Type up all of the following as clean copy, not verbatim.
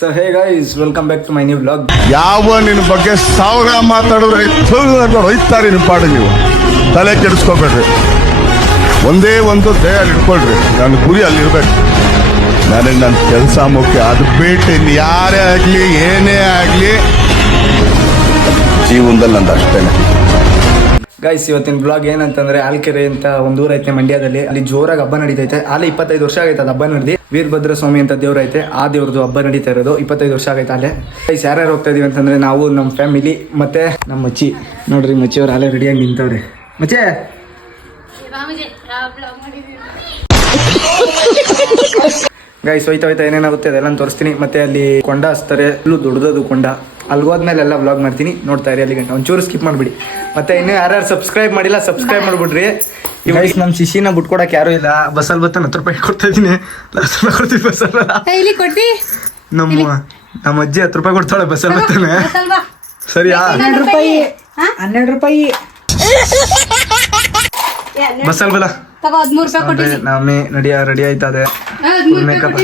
So hey guys, welcome back to my new vlog. ಯಾವ ನಿನ್ನ ಬಗ್ಗೆ ಸಾವಿರ ಮಾತಾಡಿದ್ರೆ ಹೋಯ್ತಾರೆ ನಿಮ್ಮ ಪಾಡು. ನೀವು ತಲೆ ಕೆಡಿಸ್ಕೋಬೇಡ್ರಿ, ಒಂದೇ ಒಂದು ದೇಹಲ್ಲಿ ಇಟ್ಕೊಳ್ರಿ. ನನ್ನ ಗುರಿ ಅಲ್ಲಿರ್ಬೇಕು. ನನಗೆ ನನ್ನ ಕೆಲಸ ಮುಖ್ಯ, ಅದು ಬಿಟ್ಟು ಇನ್ನು ಯಾರೇ ಆಗಲಿ ಏನೇ ಆಗಲಿ ಜೀವನದಲ್ಲಿ ನಂದು ಅಷ್ಟೇ. ಗೈಸ್, ಇವತ್ತಿನ ಬ್ಲಾಗ್ ಏನಂತಂದ್ರೆ ಆಲ್ಕೆರೆ ಅಂತ ಒಂದು ಊರ ಐತೆ ಮಂಡ್ಯದಲ್ಲಿ. ಅಲ್ಲಿ ಜೋರಾಗಿ ಹಬ್ಬ ನಡೀತೈತೆ. ಅಲ್ಲಿ 25 ವರ್ಷ ಆಗೈತೆ ಅದು ಹಬ್ಬ ನಡೆದಿ. ವೀರಭದ್ರ ಸ್ವಾಮಿ ಅಂತ ದೇವ್ರ ಐತೆ, ಆ ದೇವ್ರದ್ದು ಹಬ್ಬ ನಡೀತಾ ಇರೋದು. 25 ವರ್ಷ ಆಗೈತೆ ಅಲ್ಲೇ. ಗೈಸ್, ಯಾರ್ಯಾರು ಹೋಗ್ತಾ ಇದೀವಿ ಅಂತಂದ್ರೆ ನಾವು, ನಮ್ಮ ಫ್ಯಾಮಿಲಿ ಮತ್ತೆ ನಮ್ಮ ಮಚ್ಚಿ. ನೋಡ್ರಿ, ಮಚ್ಚಿ ಅವ್ರು ಅಲ್ಲೇ ರೆಡಿಯಾಗಿ ನಿಂತವ್ರೆ. ಮಚ್ಚೆ ಗೈಸ್, ಹೋಯ್ತಾ ಏನೇನಾಗುತ್ತೆ ಅದೆಲ್ಲ ತೋರಿಸ್ತೀನಿ. ಮತ್ತೆ ಅಲ್ಲಿ ಕೊಂಡ ಹಚ್ತಾರೆ, ಫುಲ್ಲು ದೊಡ್ಡದು ಕೊಂಡ. ಅಲ್ಗೋದ್ಮೇಲೆ ಎಲ್ಲ ವ್ಲಾಗ್ ಮಾಡ್ತೀನಿ, ನೋಡ್ತಾ ಇರಿ ಅಲ್ಲಿ ಗಂಟೆ. ಒಂಚೂರು ಸ್ಕಿಪ್ ಮಾಡ್ಬಿಡಿ. ಮತ್ತೆ ಇನ್ನು ಯಾರ್ಯಾರು ಸಬ್ಸ್ಕ್ರೈಬ್ ಮಾಡಿಲ್ಲ ಸಬ್ಸ್ಕ್ರೈಬ್ ಮಾಡ್ಬಿಡ್ರಿ. ಇವಾಗ ನಮ್ಮ ಶಿಶಿನ ಬಿಟ್ಕೊಡಕ್ಕೆ ಯಾರು ಇಲ್ಲ. ಬಸ್ಸಲ್ಲಿ ಬತ್ತ 10 ರೂಪಾಯಿ ಕೊಡ್ತಾ ಇದೀನಿ. ಕೊಡ್ತೀವಿ ಬಸ್ಸಲ್ಲಿ. ನಮ್ಮ ಅಜ್ಜಿ 10 ರೂಪಾಯಿ ಕೊಡ್ತಾಳೆ ಬಸ್ಸಲ್ಲಿ ಬರ್ತಾನೆ. ಸರಿಯಾ? 12 ರೂಪಾಯಿ ಬಸ್ಸಲ್ಲಿ ಬಲ್ಲ. ನಾಮೇ ರೆಡಿ ಆಯ್ತದೆ. ಮೇಕಪ್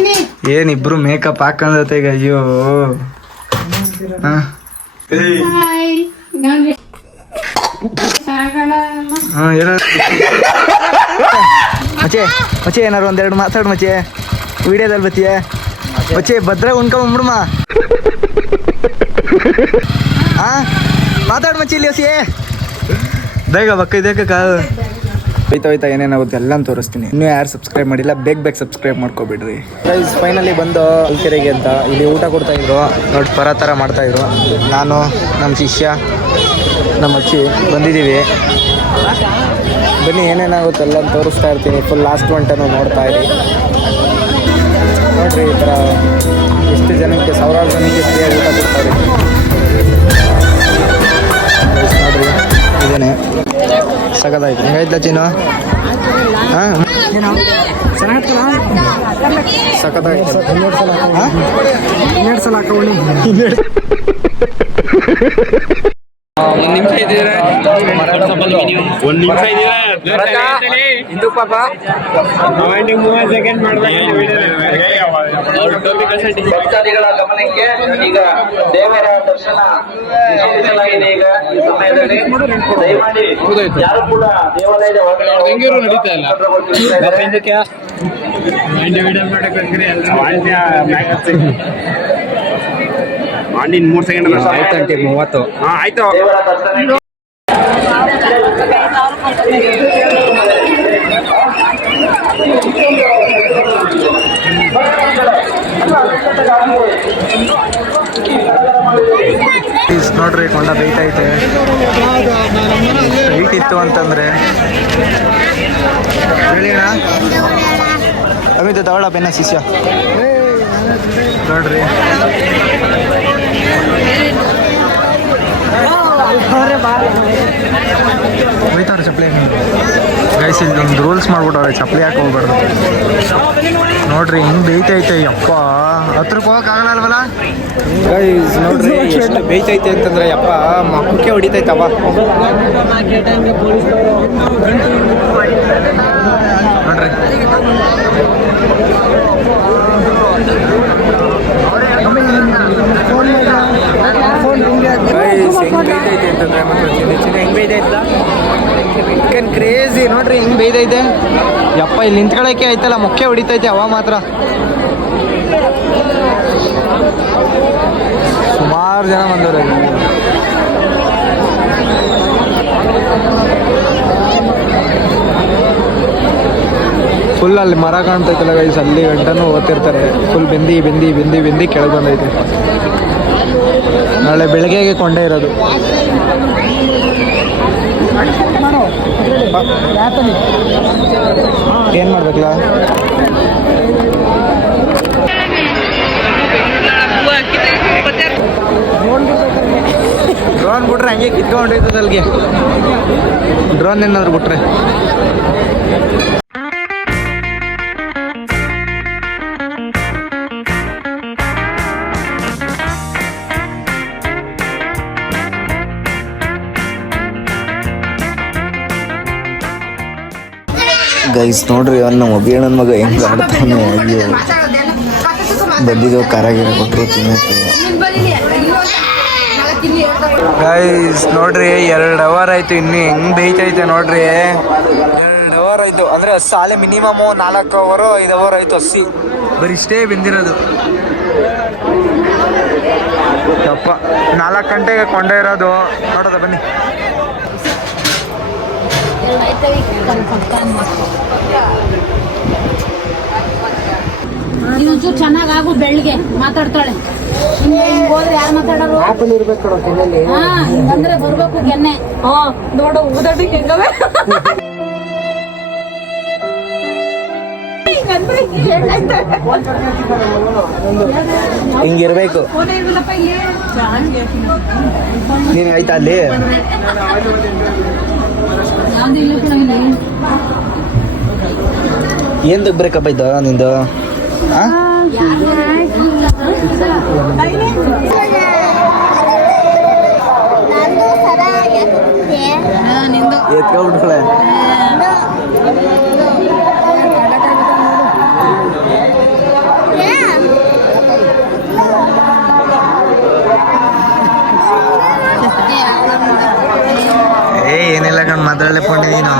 ಏನಿಬ್ರು ಮೇಕಪ್ ಹಾಕೊಂಡತೆ ಈಗ. ಅಯ್ಯೋ ಮಚೆ ಏನಾರು ಒಂದೆರಡು ಮಾತಾಡು ಮಚೆ. ವಿಡಿಯೋದಲ್ಲಿ ಬತ್ತೀಯ ಮಚೆ. ಭದ್ರ ಉಣ್ಕೊಂಬಿಡಮ್ಮ. ಮಾತಾಡು ಮಚ್ಚಿ ಇಲ್ಲಿ ಹೊಸಿಯೇ. ಬೇಗ ಬಕ್ಕ ಹೋಯ್ತಾ ಏನೇನಾಗುತ್ತೆ ಎಲ್ಲ ತೋರಿಸ್ತೀನಿ. ಇನ್ನೂ ಯಾರು ಸಬ್ಸ್ಕ್ರೈಬ್ ಮಾಡಿಲ್ಲ ಬೇಗ ಸಬ್ಸ್ಕ್ರೈಬ್ ಮಾಡ್ಕೊಬಿಡ್ರಿ. ಗೈಸ್, ಫೈನಲಿ ಬಂದು ಆಲ್ಕೆರೆಗೆ ಅಂತ ಇಲ್ಲಿ ಊಟ ಕೊಡ್ತಾಯಿದ್ರು. ನೋಡಿ, ಥರ ಮಾಡ್ತಾಯಿದ್ರು. ನಾನು, ನಮ್ಮ ಶಿಷ್ಯ, ನಮ್ಮ ಅಚ್ಚಿ ಬಂದಿದ್ದೀವಿ. ಬನ್ನಿ, ಏನೇನಾಗುತ್ತೆ ಎಲ್ಲ ತೋರಿಸ್ತಾ ಇರ್ತೀನಿ. ಫುಲ್ ಲಾಸ್ಟ್ ಗಂಟೆನೂ ನೋಡ್ತಾ ಇರಿ. ನೋಡ್ರಿ, ಈ ಥರ ಎಷ್ಟು ಜನಕ್ಕೆ, ಸಾವಿರಾರು ಜನಕ್ಕೆ ಫ್ರೀಯಾಗಿ ಊಟ ಕೊಡ್ತಾರೆ. ನೋಡ್ರಿ, ಇದೇನೆ ಸಗದಾಯ್ತು. ಹೆಂಗಾಯ್ತಾ ಚೀನು? ಹಾಂ, ಸಖತ್ತಾಯ್ತು. 12 ಸಲ ಹಾಕೊಳ್ಳಿ. ಒಂದು ನಿಮಿಷ ಇದ್ದೀರಾ? ಇದು ಪಾಪ 30 ಸೆಕೆಂಡ್ ಭಕ್ತಾದಿಗಳ ಗಮನಕ್ಕೆ ಈಗ ದೇವರ ದರ್ಶನ ನಿಷೇಧಿಸಲಾಗಿದೆ. ಈಗ ಈ ಸಮಯದಲ್ಲಿ ದಯಮಾಡಿ ಯಾರು ಕೂಡ ದೇವಾಲಯದ ಹೆಂಗಿರು ನಡೀತಾ ಇಲ್ಲ. ಇನ್ನು 3 ಸೆಕೆಂಡ್ ಆಯ್ತಂತೆ 30. ಆಯ್ತು. ದೇವರ ದರ್ಶನ ನೋಡ್ರಿ, ಕೊಂಡ ಬೇಯ್ತೈತೆ. ಹೈಟ್ ಇತ್ತು ಅಂತಂದ್ರೆ ಹೇಳಿ ಅಣ್ಣ. ಅಮಿತ ತಗೊಳ್ಳ ಬೆನ್ನ ಶಿಷ್ಯ. ನೋಡ್ರಿ, ಹೋಯ್ತಾರೆ ಚಪ್ಪಲಿ. ಗೈಸ್, ಇಲ್ಲಿ ಒಂದು ರೂಲ್ಸ್ ಮಾಡ್ಬಿಟ್ಟವ್ರೆ, ಚಪ್ಪಲಿ ಹಾಕಿ ಹೋಗ್ಬಾರ್ದು. ನೋಡ್ರಿ ಹಿಂಗೆ ಬೇಯ್ತೈತೆ. ಯಪ್ಪ, ಹತ್ರಕ್ಕೆ ಹೋಗಕ್ಕಾಗಲ್ಲ. ಗೈಸ್ ನೋಡ್ರಿ ಎಷ್ಟು ಬೇಯ್ತೈತೆ ಅಂತಂದ್ರೆ, ಯಪ್ಪ ಮಕ್ಕಕ್ಕೆ ಹೊಡಿತೈತವ. ನೋಡ್ರಿ, ಗೈಸ್ ಹೆಂಗ್ ಬೇಯ್ತೈತೆ ಅಂತಂದ್ರೆ, ಮಾತ್ರ ಚಿನ್ನ ಹೆಂಗ್ ಬೇಯ್ತೈತ ಕ್ರೇಜಿ. ನೋಡ್ರಿ ಹೆಂಗ್ ಬೇಯ್ತೈತೆ. ಯಪ್ಪ, ಇಲ್ಲಿ ನಿಂತ್ಕೊಳಕ್ಕೆ ಆಯ್ತಲ್ಲ, ಮೊಕ್ಕೆ ಹೊಡಿತೈತೆ ಅವ ಮಾತ್ರ. ಸುಮಾರು ಜನ ಬಂದವ್ರೆ. ಫುಲ್ ಅಲ್ಲಿ ಮರ ಕಾಣ್ತೈತಲ್ಲ ಗೈಸ್, ಅಲ್ಲಿ ಗಂಟನೂ ಓದ್ತಿರ್ತಾರೆ. ಫುಲ್ ಬೆಂದಿ ಕೆಳಗೆ ಬಂದೈತೆ. ನಾಳೆ ಬೆಳಗ್ಗೆಗೆ ಕೊಂಡೇ ಇರೋದು. ಏನು ಮಾಡ್ಬೇಕಲ್ಲ? ಡ್ರೋನ್ ಬಿಟ್ರೆ ಹಂಗೆ ಕಿತ್ಕೊಂಡೈತದ ಅಲ್ಲಿಗೆ. ಡ್ರೋನ್ ಏನಾದ್ರು ಬಿಟ್ರೆ. ಗೈಸ್ ನೋಡ್ರಿ, ನಮ್ಮ ಅಭಿಯಣ್ಣನ ಮಗ ಹೆಂಗೆ ಆಡ್ತಾನೆ. ಅಯ್ಯೋ ಬಂದಿದ್ದು ಖಾರಾಗಿರ ಕೊಟ್ಟರು ತಿನ್ನಕ್ಕೆ. ಗೈಸ್ ನೋಡ್ರಿ 2 ಅವರ್ ಆಯ್ತು, ಇನ್ನು ಹೆಂಗ್ ಬೇಯ್ತೈತೆ ನೋಡ್ರಿ. 2 ಅವರ್ ಆಯ್ತು ಅಂದ್ರೆ ಸಾಲೆ ಮಿನಿಮಮ್ 4 ಅವರ್ 5 ಅವರ್ ಆಯ್ತು ಹಸಿ, ಬರೀ ಇಷ್ಟೇ ಬೆಂದಿರೋದು. ಯಪ್ಪ 4 ಗಂಟೆಗೆ ಕೊಂಡೇ ಇರೋದು ನೋಡೋದ ಬನ್ನಿ. ಇದು ಚೆನ್ನಾಗಾಗು ಬೆಳ್ಳಿಗೆ ಮಾತಾಡ್ತಾಳೆ. ಹಿಂಗ್ ಹೋದ್ರೆ ಯಾರು ಮಾತಾಡೋರು? ಹಾ ಹಿಂಗಂದ್ರೆ ಬರ್ಬೇಕು ಗೆನ್ನೆ. ನೋಡು ಊದೋದಕ್ಕೆ ಹೆಂಗವೆ ಹಿಂಗಿರ್ಬೇಕು. ನೀನು ಆಯ್ತಾ ಅಲ್ಲಿ ಯಾವ್ದು ಇಲ್ಲ ಕೂಡ ಇಲ್ಲಿ. ಏನ್ ಬ್ರೇಕಪ್ ಆಯ್ತಾ ನಿಂದು? ಎತ್ಕೊಂಡ್ಬಿಟ್ರೆ ಏನೆಲ್ಲ ಕಣ್ ಮಾತಾಡಲಿಕ್ಕೆ ನೀನು.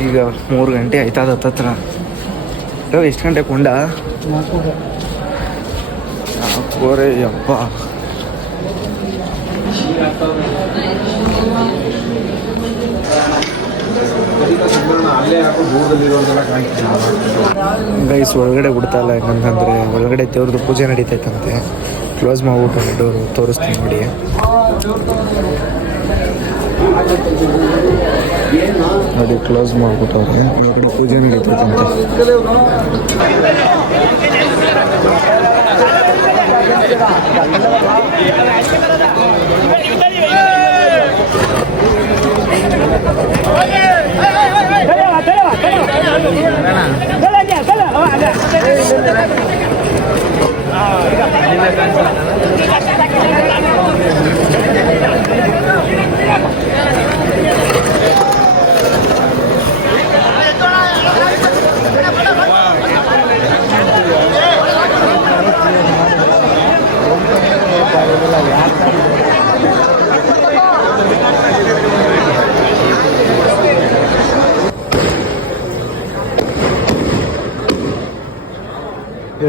ಈಗ 3 ಗಂಟೆ ಆಯ್ತದ ಹತ್ತತ್ರ. ಎಷ್ಟು ಗಂಟೆ ಕೊಂಡ? 4 ಯಪ್ಪ. ಗೈಸ್ ಒಳಗಡೆ ಬಿಡ್ತಾ ಇಲ್ಲ, ಯಾಕಂತಂದ್ರೆ ಒಳಗಡೆ ದೇವ್ರದ್ದು ಪೂಜೆ ನಡೀತೈತಂತೆ. ಕ್ಲೋಸ್ ಮಾಡ್ಬಿಟ್ಟು ಡೋರು ತೋರಿಸ್ತೀನಿ ನೋಡಿ. ನೋಡಿ ಕ್ಲೋಸ್ ಮಾಡ್ಬಿಟ್ಟವ್ರೆ, ಒಳಗಡೆ ಪೂಜೆ ನಡೀತೈತಂತೆ.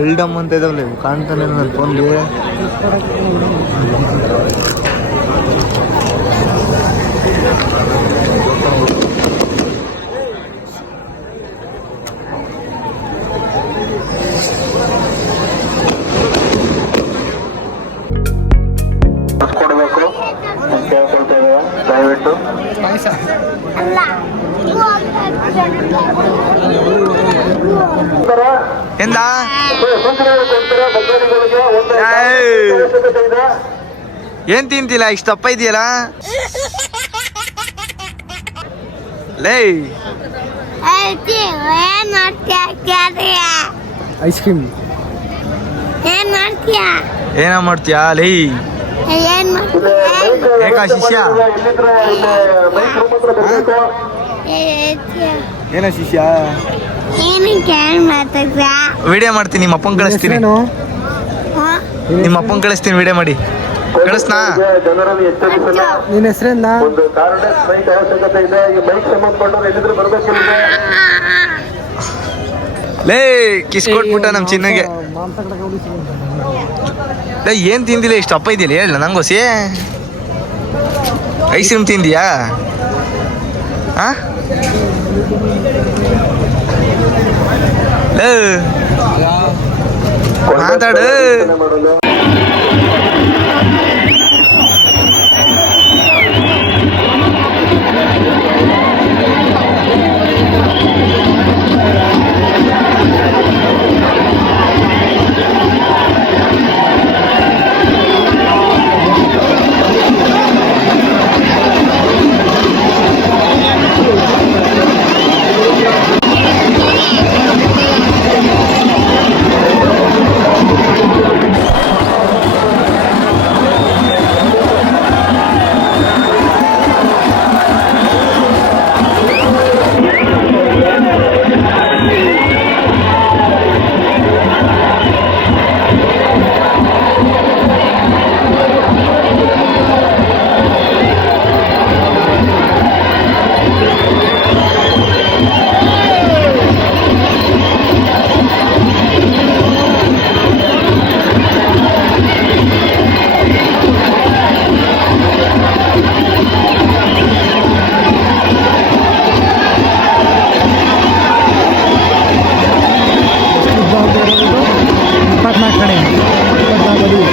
ಎಲ್ಡಮ್ ಅಂತ ಇದಾವಲ್ಲ, ಕಾಣ್ತಾನೆ ನನ್ನ ಫೋನ್ಗೆ. ಕೊಡಬೇಕು ಕೇಳ್ಕೊಳ್ತೇವೆ ದಯವಿಟ್ಟು. ಎಂದ ಏನ್ ತಿಂತಿಲ್ಲ, ಇಷ್ಟಪ್ಪ ಇದೆಯಲ್ಲ ಲೇ. ಐಸ್ ಕ್ರೀಮ್ ಏನ ಮಾಡ್ತೀಯಾ ಲೇ? ಏಕಾ ಶಿಷ್ಯ ಏನ ಶಿಷ್ಯ? ವಿಡಿಯೋ ಮಾಡ್ತೀನಿ, ನಿಮ್ಮ ಅಪ್ಪಂಗೆ ಕಳಿಸ್ತೀನಿ. ನಿಮ್ಮ ಅಪ್ಪಂಗೆ ಕಳಿಸ್ತೀನಿ ವಿಡಿಯೋ ಮಾಡಿ. ಕಳಿಸ್ನಾ? ಜನರಲ್ಲಿ ಎಚ್ಚರಿಸಲು ನಿನ್ನ ಹೆಸರೇನ? ಒಂದು ಕಾರಣ ಬೈಕ್ ಅವಶ್ಯಕತೆ ಇದೆ. ಈ ಬೈಕ್ ಸಂಬಂಧಪಟ್ಟವ್ರು ಎಲ್ಲಿದ್ರು ಬರ್ಬೇಕಿಲ್ಲ. ಲೇ ಕಿಸ್ ಕೊಟ್ಬಿಟ್ಟ ನಮ್ಮ ಚಿನ್ನಗೆ. ಲೇ ಏನ್ ತಿಂದಿಲ್ಲ, ಇಷ್ಟು ಅಪ್ಪ ಇದೆಯಲ್ಲ ಹೇಳ ನಂಗೋಸಿ. Ice cream ತಿಂದಿಯಾ? ಮಾತಾಡು. 24 ಕಡೆ 24 ಮದುವೆ.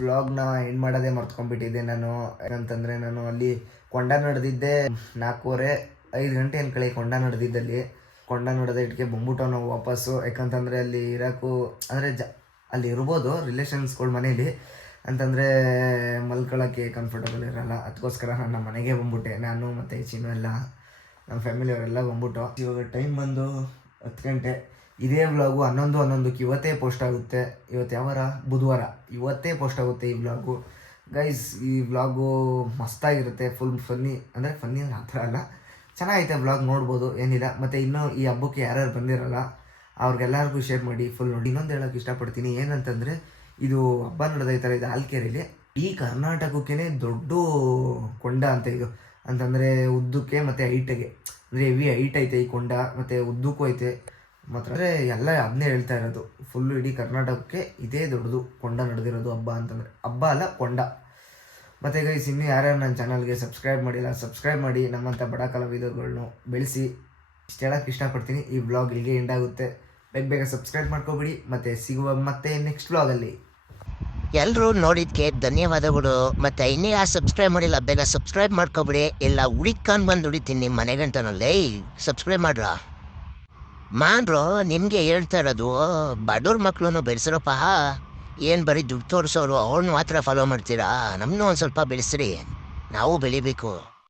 ವ್ಲಾಗ್ನ ಎಂಡ್ ಮಾಡೋದೇ ಮರ್ತ್ಕೊಂಡ್ಬಿಟ್ಟಿದ್ದೆ ನಾನು. ಯಾಕಂತಂದರೆ ನಾನು ಅಲ್ಲಿ ಕೊಂಡ ನಡೆದಿದ್ದೆ 4:30-5 ಗಂಟೆ ಅನ್ಕಳಿ ಕೊಂಡ ನಡೆದಿದ್ದಲ್ಲಿ. ಕೊಂಡ ನಡೆದ ಇಟ್ಟಿಗೆ ಬಂದ್ಬಿಟ್ಟು ನಾವು ವಾಪಸ್ಸು. ಯಾಕಂತಂದರೆ ಅಲ್ಲಿ ಇರೋಕ್ಕೂ ಅಂದರೆ ಅಲ್ಲಿ ಇರ್ಬೋದು ರಿಲೇಷನ್ಸ್ಗಳ ಮನೇಲಿ, ಅಂತಂದರೆ ಮಲ್ಕೊಳ್ಳೋಕ್ಕೆ ಕಂಫರ್ಟಬಲ್ ಇರೋಲ್ಲ. ಅದಕ್ಕೋಸ್ಕರ ನಾನು ನಮ್ಮ ಮನೆಗೆ ಬಂದ್ಬಿಟ್ಟೆ. ನಾನು ಮತ್ತು ಚಿನ್ನು ಎಲ್ಲ ನಮ್ಮ ಫ್ಯಾಮಿಲಿಯವರೆಲ್ಲ ಬಂದ್ಬಿಟ್ಟು. ಇವಾಗ ಟೈಮ್ ಬಂದು 10 ಗಂಟೆ. ಇದೇ ವ್ಲಾಗು 11/11ಕ್ಕೆ ಇವತ್ತೇ ಪೋಸ್ಟ್ ಆಗುತ್ತೆ. ಇವತ್ತು ಯಾವಾರ ಬುಧವಾರ, ಇವತ್ತೇ ಪೋಸ್ಟ್ ಆಗುತ್ತೆ ಈ ವ್ಲಾಗು. ಗೈಸ್ ಈ ವ್ಲಾಗು ಮಸ್ತಾಗಿರುತ್ತೆ, ಫುಲ್ ಫನ್ನಿ. ಅಂದರೆ ಫನ್ನಿ ಅಂದರೆ ಆ ಥರ ಅಲ್ಲ, ಚೆನ್ನಾಗೈತೆ ವ್ಲಾಗ್, ನೋಡ್ಬೋದು, ಏನಿಲ್ಲ. ಮತ್ತು ಇನ್ನೂ ಈ ಹಬ್ಬಕ್ಕೆ ಯಾರ್ಯಾರು ಬಂದಿರಲ್ಲ ಅವ್ರಿಗೆಲ್ಲರಿಗೂ ಶೇರ್ ಮಾಡಿ ಫುಲ್ ನೋಡಿ. ಇನ್ನೊಂದು ಹೇಳೋಕ್ಕೆ ಇಷ್ಟಪಡ್ತೀನಿ, ಏನಂತಂದರೆ ಇದು ಹಬ್ಬ ನಡೆದೈತಾರೆ ಇದು ಆಲ್ಕೆರೆಯಲ್ಲಿ. ಈ ಕರ್ನಾಟಕಕ್ಕೇ ದೊಡ್ಡ ಕೊಂಡ ಅಂತ ಇದು. ಅಂತಂದರೆ ಉದ್ದಕ್ಕೆ ಮತ್ತು ಹೈಟಿಗೆ, ಅಂದರೆ ಹೆವಿ ಹೈಟ್ ಐತೆ ಈ ಕೊಂಡ, ಮತ್ತು ಉದ್ದಕ್ಕೂ ಐತೆ. ಮಾತ್ರ ಅಂದರೆ ಎಲ್ಲ ಅದನ್ನೇ ಹೇಳ್ತಾ ಇರೋದು. ಫುಲ್ಲು ಇಡೀ ಕರ್ನಾಟಕಕ್ಕೆ ಇದೇ ದೊಡ್ಡದು ಕೊಂಡ ನಡೆದಿರೋದು ಹಬ್ಬ ಅಂತಂದರೆ. ಹಬ್ಬ ಅಲ್ಲ, ಕೊಂಡ. ಮತ್ತು ಗೈಸ್, ಇನ್ನೂ ಯಾರ್ಯಾರು ನನ್ನ ಚಾನಲ್ಗೆ ಸಬ್ಸ್ಕ್ರೈಬ್ ಮಾಡಿಲ್ಲ, ಸಬ್ಸ್ಕ್ರೈಬ್ ಮಾಡಿ. ನಮ್ಮಂಥ ಬಡ ಕಲಾವಿದರುಗಳನ್ನು ಬೆಳೆಸಿ ಇಷ್ಟು ಹೇಳೋಕ್ಕೆ ಇಷ್ಟಪಡ್ತೀನಿ. ಈ ವ್ಲಾಗ್ ಇಲ್ಲಿಗೆ ಎಂಡ್ ಆಗುತ್ತೆ. ಬೇಗ ಸಬ್ಸ್ಕ್ರೈಬ್ ಮಾಡ್ಕೊಬಿಡಿ. ಮತ್ತು ಸಿಗುವ ಮತ್ತೆ ನೆಕ್ಸ್ಟ್ ವ್ಲಾಗಲ್ಲಿ. ಎಲ್ಲರೂ ನೋಡಿದ್ಕೆ ಧನ್ಯವಾದಗಳು. ಮತ್ತು ಇನ್ನೇ ಯಾರು ಸಬ್ಸ್ಕ್ರೈಬ್ ಮಾಡಿಲ್ಲ ಬೇಗ ಸಬ್ಸ್ಕ್ರೈಬ್ ಮಾಡ್ಕೊಬಿಡಿ. ಇಲ್ಲ ಹುಡಿಕೊಂಡು ಬಂದು ಹುಡಿತೀನಿ ನಿಮ್ಮ ಮನೆ ಗಂಟನಲ್ಲೇ. ಸಬ್ಸ್ಕ್ರೈಬ್ ಮಾಡ್ರ ಮಾಡ್ರು. ನಿಮಗೆ ಹೇಳ್ತಾ ಇರೋದು, ಬಡವ್ರ ಮಕ್ಕಳನ್ನು ಬೆಳೆಸಿರಪ್ಪ. ಏನು ಬರೀ ದುಡ್ಡು ತೋರಿಸೋರು ಅವ್ರನ್ನ ಮಾತ್ರ ಫಾಲೋ ಮಾಡ್ತೀರಾ? ನಮ್ಮನ್ನೂ ಒಂದು ಸ್ವಲ್ಪ ಬೆಳೆಸ್ರಿ, ನಾವು ಬೆಳಿಬೇಕು.